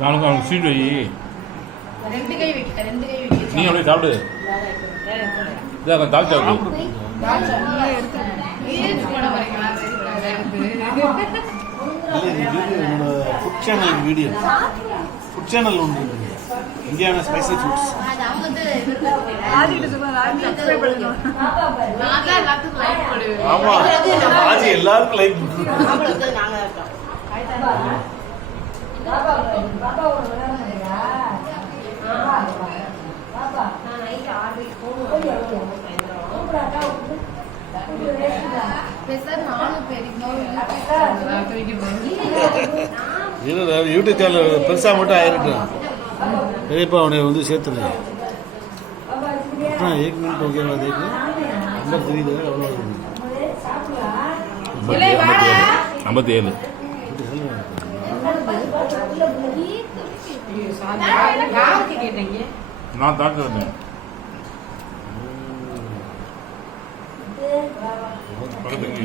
நானும் அவனுக்கு ஸ்வீட் வை. ரெண்டு கை வைக்க. நீ அப்படியே சாப்பிடு. இதான் தால் சாப்பிடு. Food channel video. Food channel ஒன்று இந்தியாவில் ஸ்பைசி ஃபுட்ஸ். ஆமா ஆஜி எல்லாருக்கும் லைக் யூடியூப் சேனல் பெருசா மட்டும் ஆயிருக்கேன். இப்போ அவனை வந்து சேர்த்துனேன். एक मिनट हो गया देखो नंबर 3 है अவ்வளோ 57. நான் தான் சொன்னேன். பக்கத்துக்கு